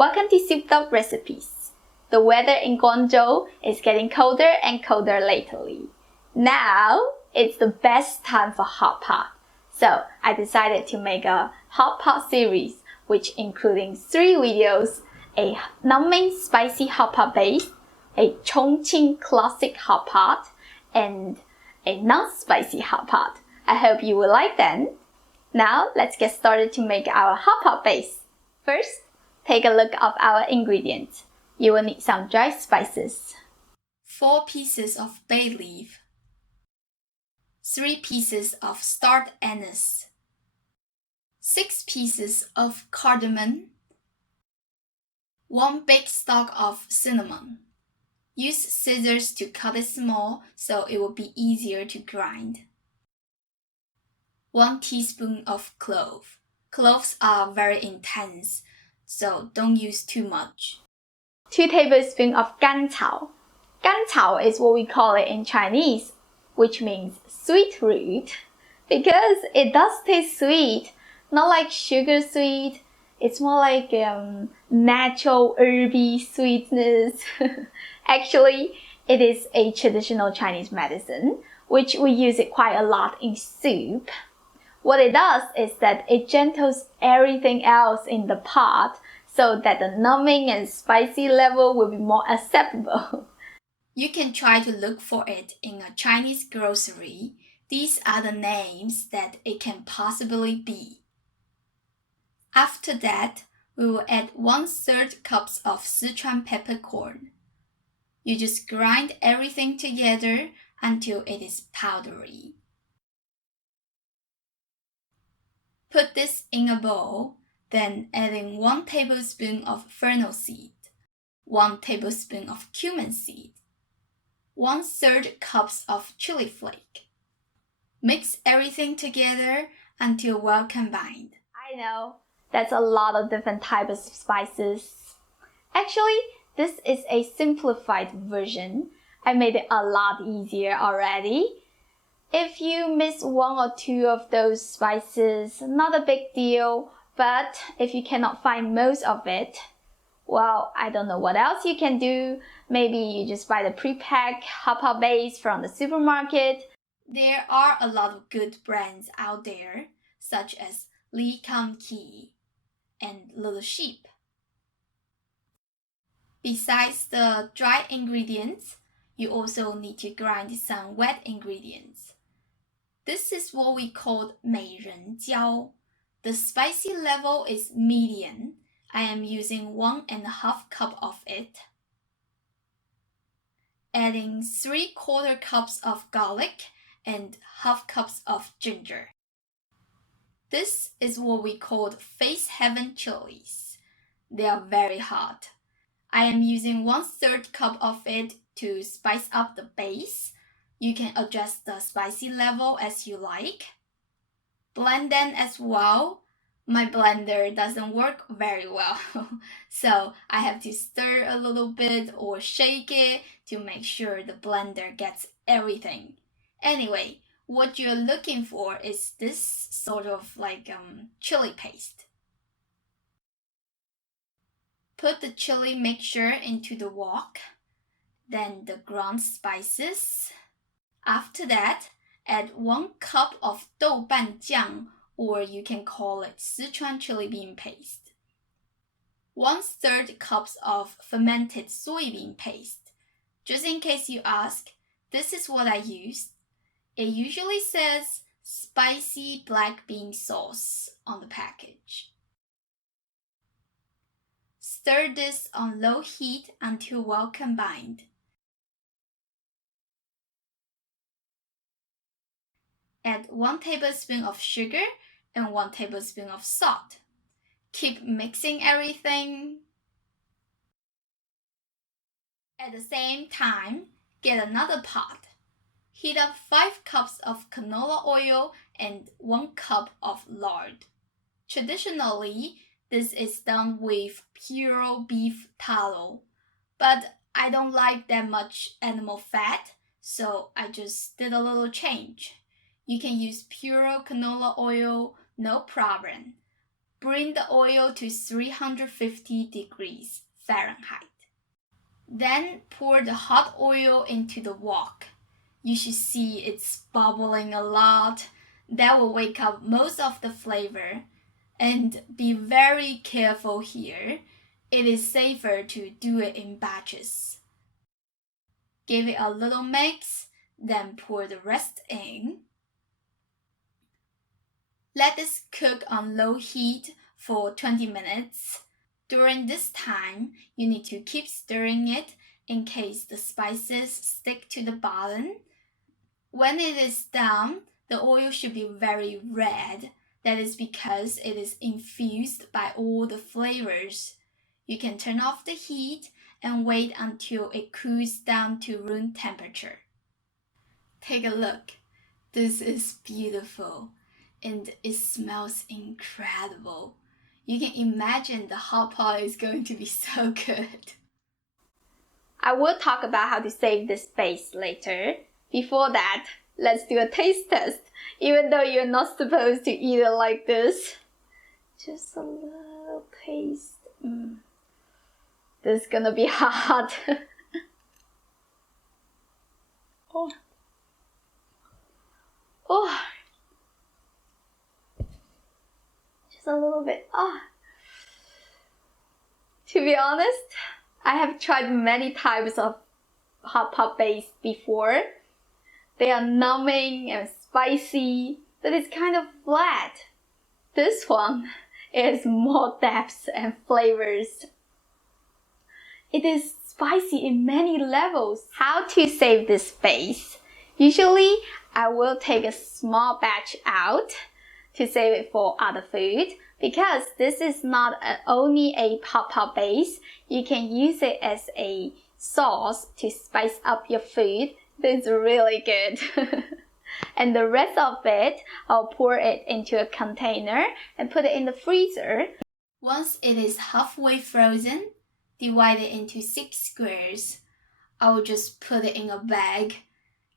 Welcome to Souped Up Recipes. The weather in Guangzhou is getting colder and colder lately. Now, it's the best time for hot pot. So, I decided to make a hot pot series, which including 3 videos, a Numbing spicy hot pot base, a Chongqing classic hot pot, and a non-spicy hot pot. I hope you will like them. Now, let's get started to make our hot pot base. First, take a look at our ingredients. You will need some dry spices, 4 pieces of bay leaf, 3 pieces of starred anise, 6 pieces of cardamom, 1 big stalk of cinnamon. Use scissors to cut it small so it will be easier to grind. 1 teaspoon of clove. Cloves are very intense, so don't use too much. 2 tablespoons of Gancao. Gancao is what we call it in Chinese, which means sweet root, because it does taste sweet, not like sugar sweet. It's more like natural herby sweetness. Actually, it is a traditional Chinese medicine, which we use it quite a lot in soup. What it does is that it gentles everything else in the pot so that the numbing and spicy level will be more acceptable. You can try to look for it in a Chinese grocery. These are the names that it can possibly be. After that, we will add 1/3 cups of Sichuan peppercorn. You just grind everything together until it is powdery. Put this in a bowl, then add in 1 tablespoon of fennel seed, 1 tablespoon of cumin seed, 1/3 cups of chili flake. Mix everything together until well combined. I know, that's a lot of different types of spices. Actually, this is a simplified version. I made it a lot easier already. If you miss 1 or 2 of those spices, not a big deal, but if you cannot find most of it, well, I don't know what else you can do. Maybe you just buy the pre-packed hot pot base from the supermarket. There are a lot of good brands out there, such as Gancao and Little Sheep. Besides the dry ingredients, you also need to grind some wet ingredients. This is what we call 美人椒. The spicy level is medium. I am using 1½ cup of it. Adding 3/4 cups of garlic and ½ cups of ginger. This is what we call face heaven chilies. They are very hot. I am using 1/3 cup of it to spice up the base. You can adjust the spicy level as you like. Blend them as well. My blender doesn't work very well, so I have to stir a little bit or shake it to make sure the blender gets everything. Anyway, what you're looking for is this sort of like chili paste. Put the chili mixture into the wok, then the ground spices. After that, add 1 cup of 豆瓣酱, or you can call it Sichuan chili bean paste. 1/3 cups of fermented soybean paste. Just in case you ask, this is what I used. It usually says spicy black bean sauce on the package. Stir this on low heat until well combined. Add 1 tablespoon of sugar and 1 tablespoon of salt. Keep mixing everything. At the same time, get another pot. Heat up 5 cups of canola oil and 1 cup of lard. Traditionally, this is done with pure beef tallow, but I don't like that much animal fat, so I just did a little change. You can use pure canola oil, no problem. Bring the oil to 350 degrees Fahrenheit. Then pour the hot oil into the wok. You should see it's bubbling a lot. That will wake up most of the flavor. And be very careful here. It is safer to do it in batches. Give it a little mix, then pour the rest in. Let this cook on low heat for 20 minutes. During this time, you need to keep stirring it in case the spices stick to the bottom. When it is done, the oil should be very red. That is because it is infused by all the flavors. You can turn off the heat and wait until it cools down to room temperature. Take a look. This is beautiful. And it smells incredible. You can imagine the hot pot is going to be so good. I will talk about how to save this base later. Before that, let's do a taste test, even though you're not supposed to eat it like this. Just a little taste. This is gonna be hot. Oh. Just a little bit. To be honest, I have tried many types of hot pot base before. They are numbing and spicy, but it's kind of flat. This one is more depth and flavors. It is spicy in many levels. How to save this base? Usually, I will take a small batch out to save it for other food. Because this is not only a hot pot base, you can use it as a sauce to spice up your food. It's really good. And the rest of it, I'll pour it into a container and put it in the freezer. Once it is halfway frozen, divide it into 6 squares. I will just put it in a bag.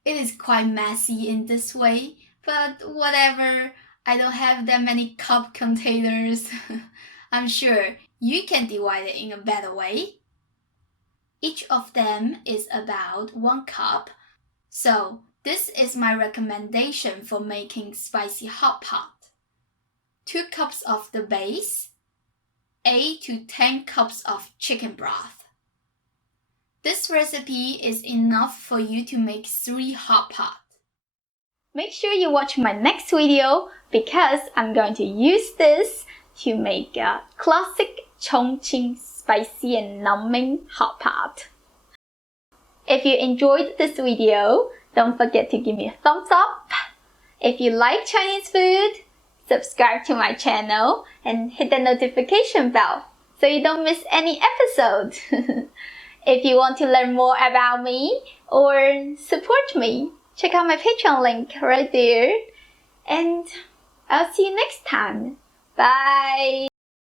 It is quite messy in this way, but whatever. I don't have that many cup containers. I'm sure you can divide it in a better way. Each of them is about 1 cup. So this is my recommendation for making spicy hot pot. 2 cups of the base, 8 to 10 cups of chicken broth. This recipe is enough for you to make 3 hot pots. Make sure you watch my next video because I'm going to use this to make a classic Chongqing spicy and numbing hot pot. If you enjoyed this video, don't forget to give me a thumbs up. If you like Chinese food, subscribe to my channel and hit the notification bell so you don't miss any episode. If you want to learn more about me or support me, check out my Patreon link right there. And I'll see you next time. Bye!